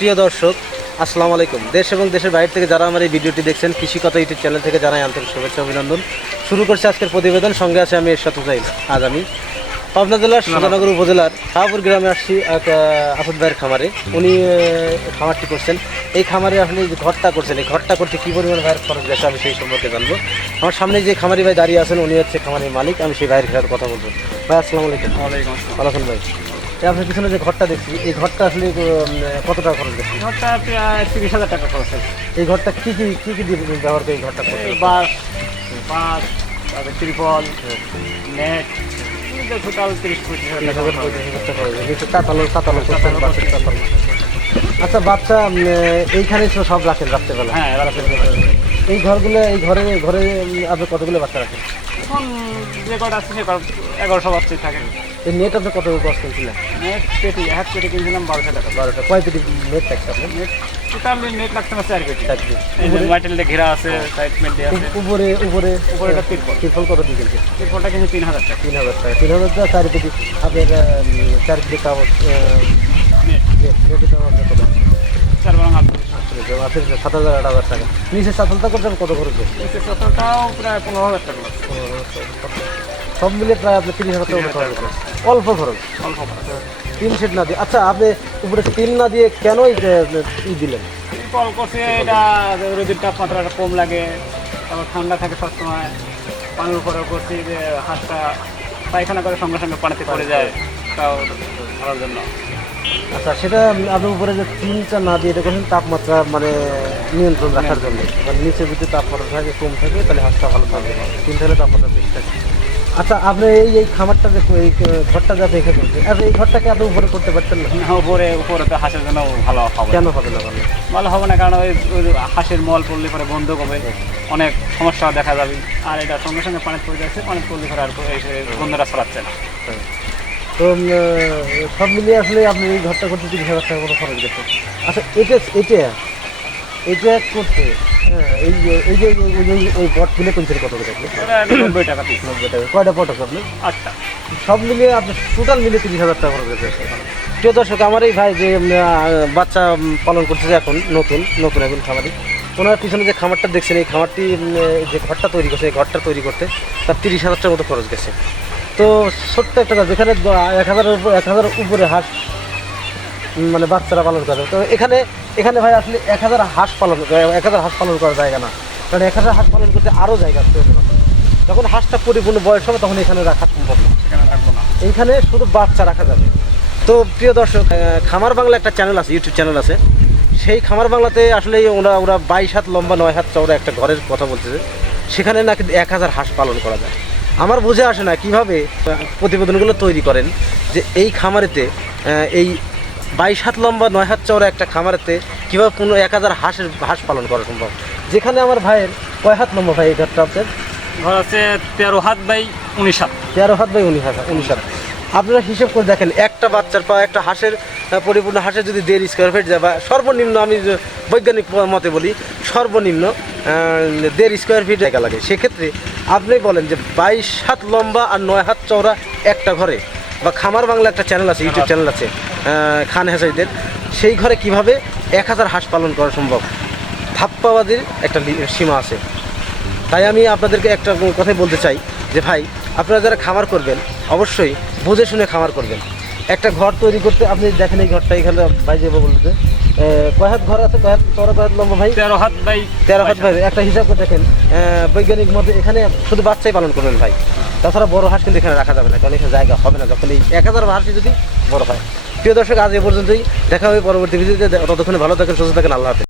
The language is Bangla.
প্রিয় দর্শক আসসালামু আলাইকুম। দেশ এবং দেশের বাইরে থেকে যারা আমার এই ভিডিওটি দেখছেন কৃষিকথা ইউটিউব চ্যানেল থেকে জানাই আন্তরিক শুভেচ্ছা অভিনন্দন। শুরু করছে আজকের প্রতিবেদন সঙ্গে আছে আমি এরশাদ হুসাইন। আজ আমি পাবনা জেলার সুজানগর উপজেলার শাহপুর গ্রামে আসছি এক আসাদ ভাইয়ের খামারে। উনি খামারটি করছেন। এই খামারে আপনি যে ঘরটা করছেন এই ঘরটা করতে কী পরিমাণ ভাইয়ের খরচ গেছে আমি সেই সম্পর্কে জানব। আমার সামনে যে খামারি ভাই দাঁড়িয়ে আছেন উনি হচ্ছে খামারের মালিক আমি সেই ভাইয়ের সাথে কথা বলব। ভাই আসসালামু আলাইকুম। ওয়ালাইকুম ভালো আছেন ভাই? আপনার পিছনে যে ঘরটা দেখছি এই ঘরটা আসলে কত টাকা খরচ গেছে ঘরটা প্রায় তিরিশ হাজার টাকা খরচ হয়েছে। এই ঘরটা কি কি কি কি দিয়ে ব্যবহার করে এই ঘরটা বাস বাস তারপরে ত্রিপল নেট টোটাল তিরিশ পঁচিশ হাজার টাকা খরচ হয়েছে। আচ্ছা বাচ্চা এইখানে সব রাখেন রাত্রেবেলা? হ্যাঁ এই ঘরগুলো এই ঘরে ঘরে আপনি কতগুলো বাচ্চা রাখেন? এখন যে কটা আছে সে কটা এগারোশো বাচ্চাই থাকে। এই নেট আপনি কত কষ্ট কিনছিলেন নেট পেটি এক পেটি কিনছিলাম বারোশো টাকা। বারোটা কয় পেটি নেট থাকছে আপনার? নেট টোটাল নেট লাগছে না চার পেটি। চারটি। মাইটেল দিয়ে ঘেরা আছে সাইড মেট দিয়ে আছে। উপরে উপরে উপরে একটা তিরপল। তিরফল কত দিয়ে কিনছে তিরপলটা কিন্তু তিন হাজার টাকা। তিন হাজার টাকা। তিন হাজার টাকা চার পেটি। আপনার চার পেটি কাগজ নেট নেটের দাম আপনার কত? চার বারো হাজার সাত হাজার আট হাজার টাকা নিচে সাতলটা করতে কত খরচ গেছে সতেরোটাও প্রায় পনেরো হাজার সব মিলে প্রায় আপনি তিরিশ হাজার টাকা অল্প খরচ অল্প খরচ। তিন সেট না দিয়ে আচ্ছা আপনি উপরে তিন না দিয়ে কেন ই দিলেন কল করছে এটা রোদের তাপমাত্রাটা কম লাগে তারপর ঠান্ডা থাকে সবসময় পানির উপরে করছি যে হাঁসটা পায়খানা করে সঙ্গে সঙ্গে পানিতে পড়ে যায় তাও ধরার জন্য আচ্ছা সেটা আপনি উপরে যে তিনটা না দিয়ে এটা করছেন তাপমাত্রা মানে নিয়ন্ত্রণ রাখার জন্য। মানে নিচে যদি তাপমাত্রা থাকে কম থাকে তাহলে হাঁসটা ভালো থাকবে তিন থাকলে তাপমাত্রা বেশি থাকে। আচ্ছা আপনি এই এই খামারটা যে এই ঘরটা যা দেখে করছে আর এই ঘরটাকে আপনি উপরে করতে পারতেন না? উপরে উপরে তো হাঁসের জন্য ভালো হবে। কেন হবে না ভালো ভালো হবে না কারণ ওই হাঁসের মল পড়লে পরে বন্ধ হবে অনেক সমস্যা দেখা যাবে। আর এটা সঙ্গে সঙ্গে পানি পড়ে যাচ্ছে পানি পড়লে পরে আর বন্ধুরা ছড়াচ্ছে না। তো সব মিলিয়ে আসলে আপনি এই ঘরটা করতে তিরিশ হাজার টাকা মতো খরচ গেছে আচ্ছা এটা এটা এটা করতে হ্যাঁ এই যে এই যে ওই- ওই- ওই- ওই পট কিনে কিনছেন কত করে আপনি? নব্বই টাকা পিস নব্বই টাকা। কয়টা পট আছে আপনি আচ্ছা সব মিলিয়ে আপনি টোটাল মিলিয়ে তিরিশ হাজার টাকা খরচ গেছে প্রিয় দর্শক আমার এই ভাই যে বাচ্চা পালন করতেছে এখন নতুন নতুন এখন খামারি ওনার পিছনে যে খামারটা দেখছেন এই খামারটি যে ঘরটা তৈরি করছে এই ঘরটা তৈরি করতে তার তিরিশ হাজার টাকার মতো খরচ গেছে। তো ছোট্ট একটা কাজ যেখানে এক হাজারের উপর এক হাজারের উপরে হাঁস মানে বাচ্চারা পালন করে। তো এখানে এখানে ভাই আসলে এক হাজার হাঁস পালন এক হাজার হাঁস পালন করার জায়গা না। কারণ এক হাজার হাঁস পালন করতে আরও জায়গা প্রয়োজন আছে। যখন হাঁসটা পরিপূর্ণ বয়স হবে তখন এখানে রাখা সম্ভব না। সেখানে রাখব না। এইখানে শুধু বাচ্চা রাখা যাবে। তো প্রিয় দর্শক খামার বাংলা একটা চ্যানেল আছে ইউটিউব চ্যানেল আছে। সেই খামার বাংলাতে আসলে ওরা ওরা বাইশ হাত লম্বা নয় হাত চওড়া একটা ঘরের কথা বলতেছে। সেখানে নাকি এক হাজার হাঁস পালন করা যায়। আমার বুঝে আসে না কীভাবে প্রতিবেদনগুলো তৈরি করেন যে এই খামারেতে এই বাইশ হাত লম্বা নয় হাত চওড়া একটা খামারেতে কীভাবে পনেরো এক হাজার হাঁসের হাঁস পালন করা সম্ভব? যেখানে আমার ভাইয়ের কয় হাত লম্বা ভাই এই ঘরটা আপনার ঘর আছে তেরো হাত বাই উনিশ হাত। তেরো হাত বাই উনিশ হাত উনিশ হাত। আপনারা হিসেব করে দেখেন একটা বাচ্চার পা একটা হাঁসের পরিপূর্ণ হাঁসের যদি দেড় স্কোয়ার ফিট যায় বা সর্বনিম্ন আমি বৈজ্ঞানিক মতে বলি সর্বনিম্ন দেড় স্কোয়ার ফিট জায়গা লাগে। সেক্ষেত্রে আপনি বলেন যে বাইশ হাত লম্বা আর নয় হাত চওড়া একটা ঘরে, বা খামার বাংলা একটা চ্যানেল আছে ইউটিউব চ্যানেল আছে খান হেসাইদের, সেই ঘরে কীভাবে এক হাজার হাঁস পালন করা সম্ভব? ধাপ্পাবাদির একটা সীমা আছে। তাই আমি আপনাদেরকে একটা কথাই বলতে চাই, যে ভাই, আপনারা যারা খামার করবেন, অবশ্যই বুঝে শুনে খামার করবেন। একটা ঘর তৈরি করতে আপনি দেখেন এই ঘরটা এখানে যে বলতে। কয় হাত ঘর আছে? কয় হাত চড়া কয় হাত লম্বা ভাই? তেরো হাত ভাই তেরো হাত ভাই একটা হিসাব করে দেখেন। বৈজ্ঞানিক মতে এখানে শুধু বাচ্চাই পালন করবেন ভাই। তাছাড়া বড় হাঁস কিন্তু এখানে রাখা যাবে না কারণ এখানে জায়গা হবে না। যখন এই এক হাজার হাঁসই যদি বড় হয়। প্রিয় দর্শক আজ এ পর্যন্তই। দেখা হবে পরবর্তী ভিডিওতে। ততক্ষণে ভালো থাকেন সুস্থ থাকেন। আল্লাহ হাফেজ।